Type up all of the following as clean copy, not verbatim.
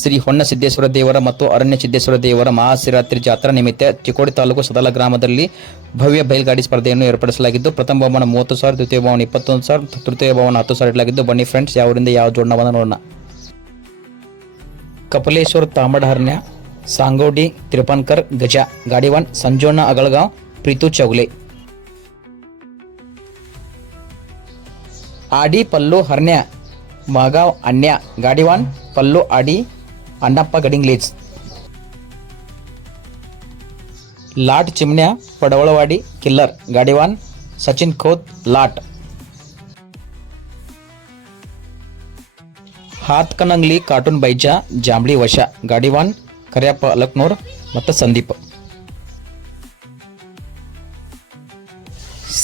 ಶ್ರೀ ಹೊನ್ನಸಿದ್ದೇಶ್ವರ ದೇವರ ಮತ್ತು ಅರಣ್ಯ ಸಿದ್ದೇಶ್ವರ ದೇವರ ಮಹಾಶಿವರಾತ್ರಿ ಜಾತ್ರಾ ನಿಮಿತ್ತ ಚಿಕ್ಕೋಡಿ ತಾಲೂಕು ಸದಲ ಗ್ರಾಮದಲ್ಲಿ ಭವ್ಯ ಬೈಲ್ಗಾಡಿ ಸ್ಪರ್ಧೆಯನ್ನು ಏರ್ಪಡಿಸಲಾಗಿದ್ದು, ಪ್ರಥಮ ಬಹುಮಾನ 30,000, ದ್ವಿತೀಯ ಬಹುಮಾನ 21,000, ತೃತೀಯ ಬಹುಮಾನ 10,000 ಇಡಲಾಗಿದ್ದು. ಬನ್ನಿ ಫ್ರೆಂಡ್ಸ್, ಯಾವರಿಂದ ಯಾವ ಜೋಡಣವನ್ನು ನೋಡೋಣ. ಕಪಲೇಶ್ವರ ತಾಮಡಹರ್ನ್ಯ, सांगोडी त्रिपणकर गजा, गाडीवान संजोना अगळगाव, प्रीतू चौगले. आडी पल्लू हरण्या, मागाव अन्या, गाडीवान पल्लू आडी, अण्णाप्पा गडिंग्लेज. लाट चिमण्या पडवळवाडी किल्लर, गाडीवान सचिन खोत लाट. हातकणंगली कार्टून बैजा जांभळी वशा, गाडीवान ಕರಿಯಪ್ಪ ಅಲಕ್ನೂರ್ ಮತ್ತು ಸಂದೀಪ್.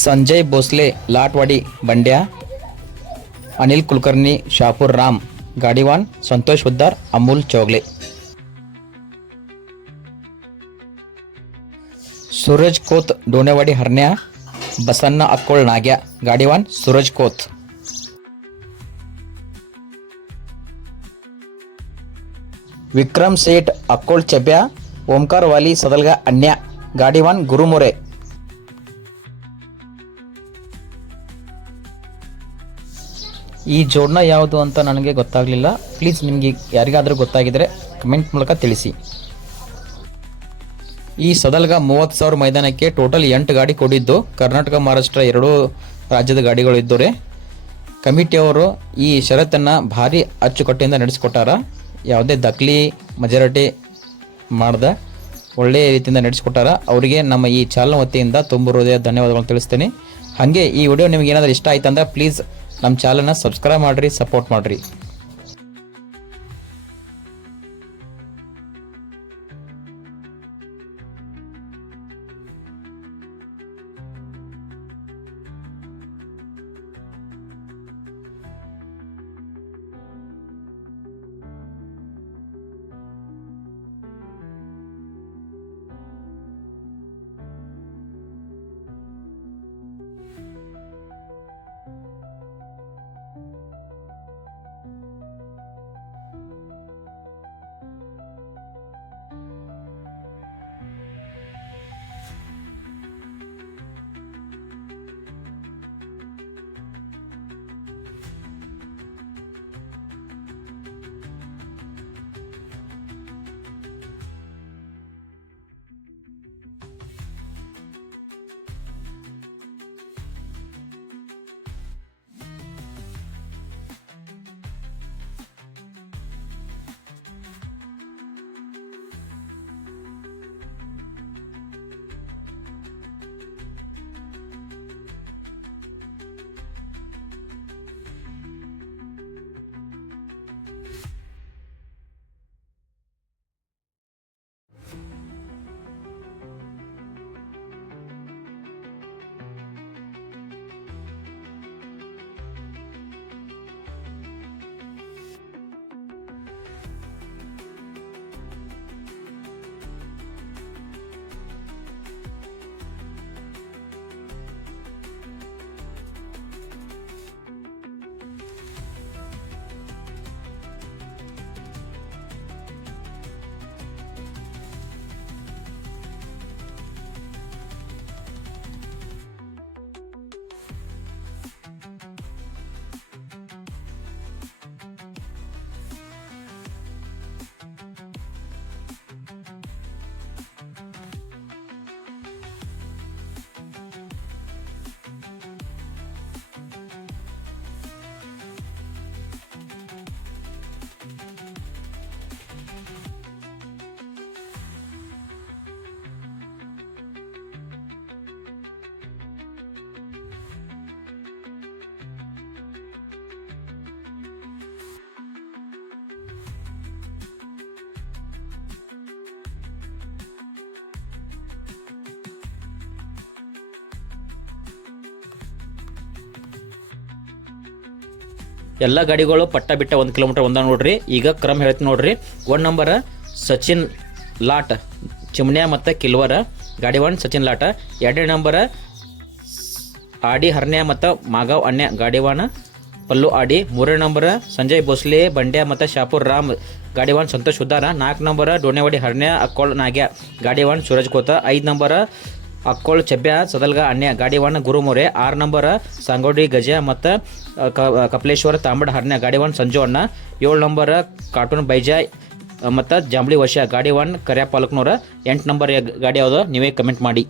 ಸಂಜಯ್ ಭೋಸ್ಲೆ ಲಾಟ್ವಾಡಿ ಬಂಡ್ಯ, ಅನಿಲ್ ಕುಲಕರ್ಣಿ ಶಾಪುರ್ ರಾಮ್, ಗಾಡಿವಾನ್ ಸಂತೋಷ್ ಹುದ್ದಾರ್, ಅಮೂಲ್ ಚೌಗ್ಲೆ. सूरज खोत डोनेवाडी हरण्या, बसन्ना अक्कोळ नाग्या, गाडीवान सूरज खोत. विक्रम सेठ अक्कोळ चब्या, ओमकार वाली सदलगा अन्या, गाडीवान गुरुमोरे. ಈ ಜೋಡಣ ಯಾವುದು ಅಂತ ನನಗೆ ಗೊತ್ತಾಗಲಿಲ್ಲ. ಪ್ಲೀಸ್ ನಿಮಗೆ ಯಾರಿಗಾದರೂ ಗೊತ್ತಾಗಿದ್ರೆ ಕಮೆಂಟ್ ಮೂಲಕ ತಿಳಿಸಿ. ಈ ಸದಲ್ಗ 30,000 ಮೈದಾನಕ್ಕೆ ಟೋಟಲ್ 8 ಗಾಡಿ ಕೊಡಿದ್ದು, ಕರ್ನಾಟಕ ಮಹಾರಾಷ್ಟ್ರ 2 ರಾಜ್ಯದ ಗಾಡಿಗಳು ಇದ್ದೋರೆ. ಕಮಿಟಿಯವರು ಈ ಷರತ್ತನ್ನು ಭಾರಿ ಅಚ್ಚುಕಟ್ಟಿಂದ ನಡೆಸಿಕೊಟ್ಟಾರ. ಯಾವುದೇ ದಕ್ಲಿ ಮಜಾರಿಟಿ ಮಾಡ್ದೆ ಒಳ್ಳೆಯ ರೀತಿಯಿಂದ ನಡೆಸಿಕೊಟ್ಟಾರ. ಅವರಿಗೆ ನಮ್ಮ ಈ ಚಾನಲ್ ವತಿಯಿಂದ ತುಂಬ ಹೃದಯ ಧನ್ಯವಾದಗಳನ್ನು ತಿಳಿಸ್ತೇನೆ. ಹಾಗೆ ಈ ವಿಡಿಯೋ ನಿಮಗೆ ಏನಾದರೂ ಇಷ್ಟ ಆಯ್ತು ಅಂದ್ರೆ ಪ್ಲೀಸ್ ನಮ್ಮ ಚಾನಲ್ನ ಸಬ್ಸ್ಕ್ರೈಬ್ ಮಾಡಿರಿ, ಸಪೋರ್ಟ್ ಮಾಡಿರಿ. ಎಲ್ಲ ಗಾಡಿಗಳು ಪಟ್ಟ ಬಿಟ್ಟ 1 ಕಿಲೋಮೀಟರ್ ಒಂದ ನೋಡ್ರಿ. ಈಗ ಕ್ರಮ ಹೇಳ್ತೀನಿ ನೋಡ್ರಿ. 1 ನಂಬರ್ ಸಚಿನ್ ಲಾಟ್ ಚಿಮ್ನ್ಯಾ ಮತ್ತು ಕಿಲ್ವರ, ಗಾಡಿ 1 ಸಚಿನ್ ಲಾಟ. 2ನೇ ನಂಬರ್ ಆಡಿ ಹರ್ನ್ಯಾ ಮತ್ತು ಮಾಗಾವ್ ಅನ್ಯ, ಗಾಡಿ 1 ಪಲ್ಲು ಆಡಿ. 3ನೇ ನಂಬರ್ ಸಂಜಯ್ ಭೋಸ್ಲೆ ಬಂಡ್ಯ ಮತ್ತು ಶಾಪುರ್ ರಾಮ್ ಗಾಡಿ 1 ಸಂತೋಷ್ ಉದ್ದಾರ. 4 ನಂಬರ್ ಡೋನೆವಾಡಿ ಹರ್ಣ್ಯ ಅಕ್ಕೋಳ್ ನಾಗ್ಯ ಗಾಡಿ 1 ಸೂರಜ್ ಕೋತ. 5 ನಂಬರ್ ಅಕ್ಕೋಳ್ ಚೆಬ್ಬ್ಯ ಸದಲ್ಗ ಅನ್ಯ ಗಾಡಿ 1 ಗುರುಮೋರೆ. 6 ನಂಬರ್ ಸಾಂಗೋಡಿ ಗಜ ಮತ್ತು ಕಪಲೇಶ್ವರ ತಾಂಬಡ್ ಹರ್ಣ್ಯ ಗಾಡಿ 1 ಸಂಜು ಅಣ್ಣ. 7 ನಂಬರ್ ಕಾರ್ಟೂನ್ ಬೈಜಾಯ್ ಮತ್ತು ಜಾಂಬ್ಳಿ ವಶ ಗಾಡಿ 1 ಕರ್ಯ ಪಾಲಕ್ನವರ. 8 ನಂಬರ್ ಗಾಡಿ ಯಾವುದು ನೀವೇ ಕಮೆಂಟ್ ಮಾಡಿ.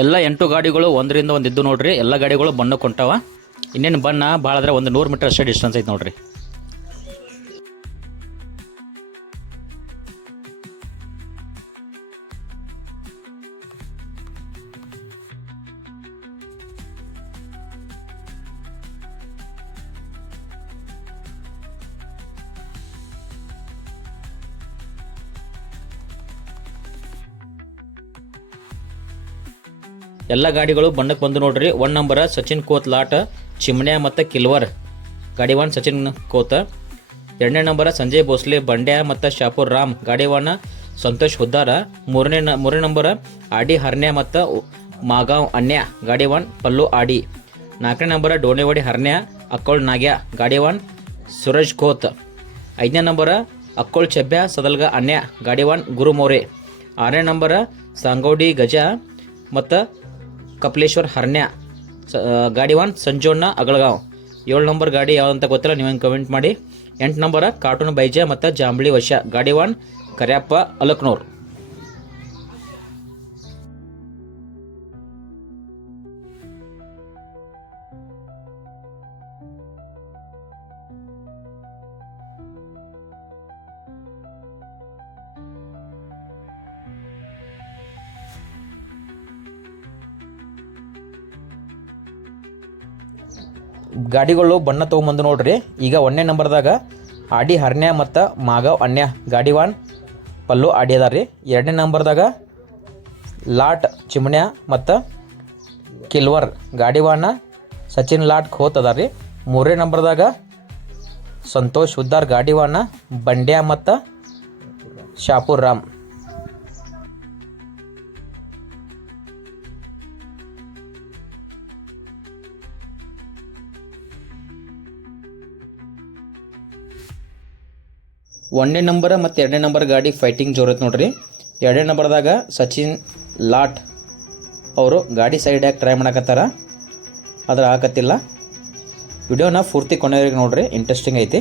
ಎಲ್ಲ 8 ಗಾಡಿಗಳು ಒಂದರಿಂದ ಒಂದು ಇದ್ದು ನೋಡ್ರಿ. ಎಲ್ಲ ಗಾಡಿಗಳು ಬಣ್ಣ ಕೊಂಟಾವ. ಇನ್ನೇನು ಬಣ್ಣ ಭಾಳ ಆದರೆ ಒಂದು 100 ಮೀಟರ್ ಅಷ್ಟೇ ಡಿಸ್ಟೆನ್ಸ್ ಐತೆ ನೋಡ್ರಿ. ಎಲ್ಲ ಗಾಡಿಗಳು ಬಣ್ಣಕ್ಕೆ ಬಂದು ನೋಡ್ರಿ. 1 ನಂಬರ್ ಸಚಿನ್ ಕೋತ್ ಲಾಟ್ ಚಿಮ್ಣ್ಯಾ ಮತ್ತು ಕಿಲ್ವರ್ ಗಾಡಿ 1 ಸಚಿನ್ ಕೋತ್. 2ನೇ ನಂಬರ್ ಸಂಜಯ್ ಭೋಸ್ಲೆ ಬಂಡ್ಯ ಮತ್ತು ಶಾಪುರ್ ರಾಮ್ ಗಾಡಿ 1 ಸಂತೋಷ್ ಹುದ್ದಾರ. 3ನೇ ನಂಬರ್ ಆಡಿ ಹರ್ಣ್ಯ ಮತ್ತು ಮಾಗಾವ್ ಅನ್ಯ ಗಾಡಿ 1 ಪಲ್ಲು ಆಡಿ. 4ನೇ ನಂಬರ್ ಡೋನೆವಾಡಿ ಹರ್ಣ್ಯ ಅಕ್ಕೋಳ್ ನಾಗ್ಯ ಗಾಡಿ 1 ಸೂರಜ್ ಕೋತ್. 5ನೇ ನಂಬರ್ ಅಕ್ಕೋಳ್ ಚೆಬ್ಬ್ಯ ಸದಲ್ಗ ಅನ್ಯ ಗಾಡಿ 1 ಗುರುಮೋರೆ. 6ನೇ ನಂಬರ್ ಸಾಂಗೋಡಿ ಗಜ ಮತ್ತು ಕಪಲೇಶ್ವರ್ ಹರ್ಣ್ಯ ಗಾಡಿ 1 ಸಂಜೋಣ್ಣ ಅಗಳಗಾಂವ್. 7 ನಂಬರ್ ಗಾಡಿ ಯಾವುದಂತ ಗೊತ್ತಿಲ್ಲ, ನೀವೇನು ಕಮೆಂಟ್ ಮಾಡಿ. 8 ನಂಬರ್ ಕಾರ್ಟೂನ್ ಬೈಜ ಮತ್ತು ಜಾಂಬ್ಳಿ ವಶ ಗಾಡಿ 1 ಕರ್ಯಪ್ಪ ಅಲಕ್ನೂರ್. ಗಾಡಿಗಳು ಬಣ್ಣ ತೊಗೊಂಬಂದು ನೋಡ್ರಿ. ಈಗ 1ನೇ ನಂಬರ್ದಾಗ ಆಡಿ ಹರ್ಣ್ಯ ಮತ್ತು ಮಾಗಾವ್ ಅನ್ಯ ಗಾಡಿ 1 ಪಲ್ಲು ಆಡಿ ಅದ ರೀ. 2ನೇ ನಂಬರ್ದಾಗ ಲಾಟ್ ಚಿಮ್ಣ್ಯಾ ಮತ್ತು ಕಿಲ್ವರ್ ಗಾಡಿ 1 ಸಚಿನ್ ಲಾಟ್ ಖೋತ್ ಅದ ರೀ. 3ನೇ ನಂಬರ್ದಾಗ ಸಂತೋಷ್ ಉದ್ದಾರ್ ಗಾಡಿ 1 ಬಂಡ್ಯ ಮತ್ತು ಶಾಪುರ್ ರಾಮ್. ಒಂದನೇ ನಂಬರ್ ಮತ್ತು 2ನೇ ನಂಬರ್ ಗಾಡಿ ಫೈಟಿಂಗ್ ಜೋರೈತೆ ನೋಡ್ರಿ. ಎರಡನೇ ನಂಬರ್ದಾಗ ಸಚಿನ್ ಲಾಟ್ ಅವರು ಗಾಡಿ ಸೈಡ್ ಯಾಕೆ ಟ್ರೈ ಮಾಡಕತ್ತಾರ, ಆದ್ರೆ ಆಗತ್ತಿಲ್ಲ. ವಿಡಿಯೋನ ಪೂರ್ತಿ ಕೊನೆಯವರೆಗೆ ನೋಡ್ರಿ, ಇಂಟ್ರೆಸ್ಟಿಂಗ್ ಐತಿ.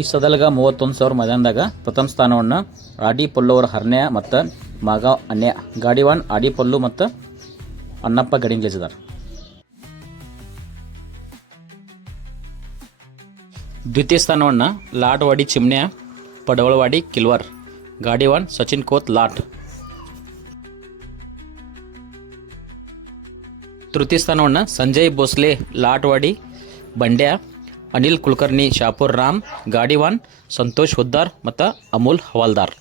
ಈ ಸದಲ್ಗ 31,000 ಮೈದಾನದಾಗ ಪ್ರಥಮ ಸ್ಥಾನವನ್ನು ಆಡಿ ಪೊಲ್ಲುವರ ಹರ್ನ್ಯ ಮತ್ತು ಮಾಗಾವ್ ಅನ್ಯ ಗಾಡಿವಾನ್ ಆಡಿ ಪೊಲ್ಲು ಮತ್ತು ಅನ್ನಪ್ಪ ಗಡಿಂಗ್ಲೇಜಿದಾರ. ದ್ವಿತೀಯ ಸ್ಥಾನವನ್ನು ಲಾಡ್ವಾಡಿ ಚಿಮ್ನ್ಯ ಪಡವಳವಾಡಿ ಕಿಲ್ವರ್ ಗಾಡಿವಾನ್ ಸಚಿನ್ ಕೋತ್ ಲಾಟ್. ತೃತೀಯ ಸ್ಥಾನವನ್ನು ಸಂಜಯ್ ಭೋಸ್ಲೆ ಲಾಟ್ವಾಡಿ ಬಂಡ್ಯ ಅನಿಲ್ ಕುಲಕರ್ಣಿ ಶಾಪುರ್ ರಾಮ್ ಗಾಡಿವಾನ್ ಸಂತೋಷ್ ಹುದ್ದಾರ್ ಮತ್ತು ಅಮೂಲ್ ಹವಾಲ್ದಾರ್.